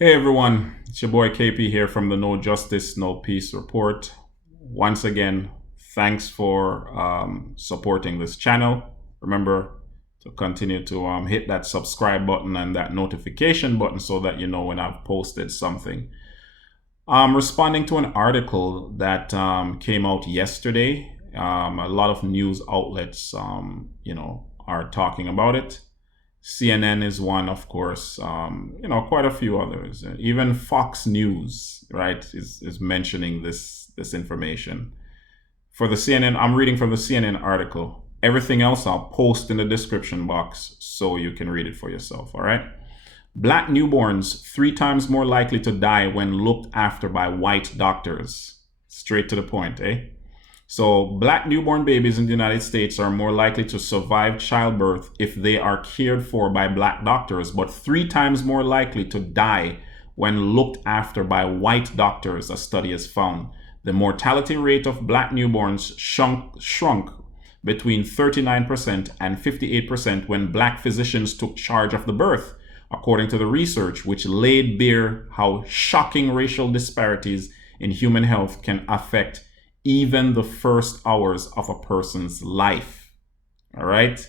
Hey everyone, it's your boy KP here from the No Justice, No Peace Report. Once again, thanks for supporting this channel. Remember to continue to hit that subscribe button and that notification button so that you know when I've posted something. Responding to an article that came out yesterday. A lot of news outlets, are talking about it. CNN is one, of course. Quite a few others. Even Fox News, right, is mentioning this information. For the CNN, I'm reading from the CNN article. Everything else I'll post in the description box so you can read it for yourself. All right. Black newborns 3 times more likely to die when looked after by white doctors. Straight to the point, eh? So black newborn babies in the United States are more likely to survive childbirth if they are cared for by black doctors, but 3 times more likely to die when looked after by white doctors, a study has found. The mortality rate of black newborns shrunk between 39% and 58% when black physicians took charge of the birth, according to the research, which laid bare how shocking racial disparities in human health can affect even the first hours of a person's life. All right.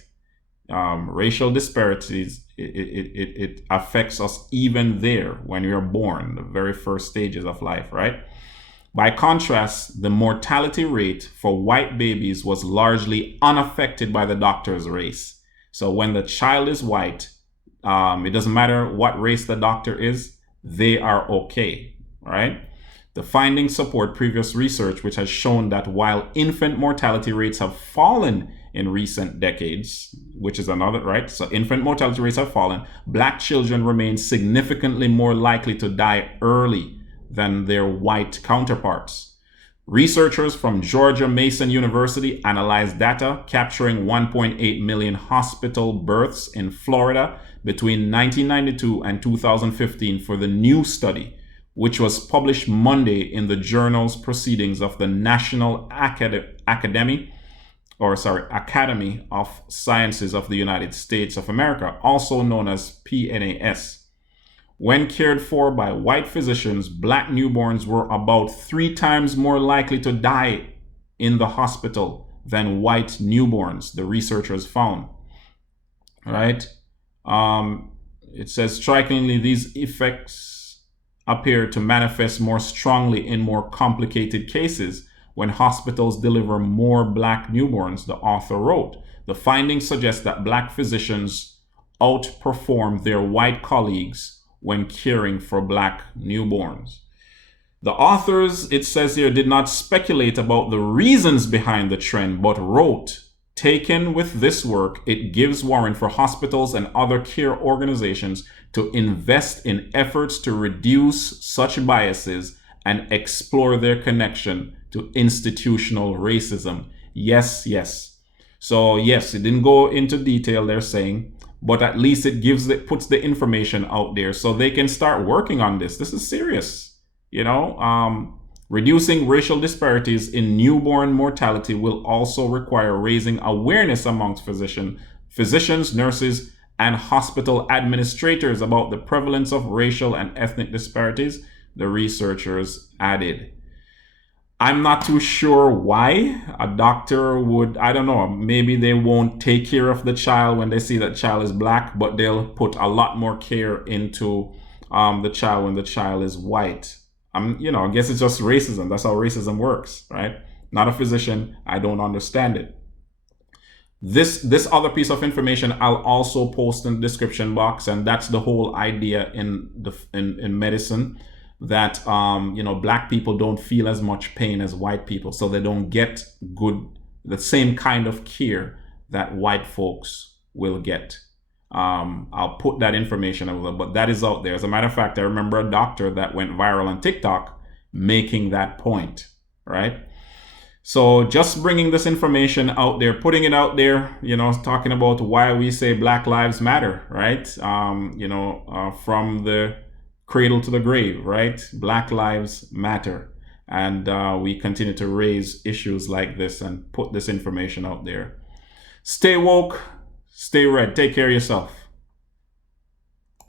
Racial disparities, it affects us even there when we are born, the very first stages of life, right? By contrast, the mortality rate for white babies was largely unaffected by the doctor's race. So when the child is white, it doesn't matter what race the doctor is, they are okay, right? The findings support previous research, which has shown that while infant mortality rates have fallen in recent decades, which is another, right? So infant mortality rates have fallen, black children remain significantly more likely to die early than their white counterparts. Researchers from Georgia Mason University analyzed data capturing 1.8 million hospital births in Florida between 1992 and 2015 for the new study, which was published Monday in the journal's proceedings of the National Academy of Sciences of the United States of America, also known as PNAS. When cared for by white physicians, black newborns were about 3 times more likely to die in the hospital than white newborns, the researchers found. All right. It says, strikingly, these effects appear to manifest more strongly in more complicated cases when hospitals deliver more black newborns, the author wrote. The findings suggest that black physicians outperform their white colleagues when caring for black newborns. The authors, it says here, did not speculate about the reasons behind the trend, but wrote, taken with this work, it gives warrant for hospitals and other care organizations to invest in efforts to reduce such biases and explore their connection to institutional racism. Yes, yes. So yes, it didn't go into detail, they're saying, but at least it puts the information out there so they can start working on this. This is serious. Reducing racial disparities in newborn mortality will also require raising awareness amongst physicians, nurses, and hospital administrators about the prevalence of racial and ethnic disparities, the researchers added. I'm not too sure why a doctor would, I don't know, maybe they won't take care of the child when they see that child is black, but they'll put a lot more care into the child when the child is white. I guess it's just racism. That's how racism works, right? Not a physician. I don't understand it. This other piece of information I'll also post in the description box, and that's the whole idea in medicine that black people don't feel as much pain as white people, so they don't get the same kind of care that white folks will get. I'll put that information over, but that is out there. As a matter of fact, I remember a doctor that went viral on TikTok making that point, right? So just bringing this information out there, putting it out there, talking about why we say Black Lives Matter, right? From the cradle to the grave, right? Black Lives Matter. And we continue to raise issues like this and put this information out there. Stay woke, stay red. Take care of yourself.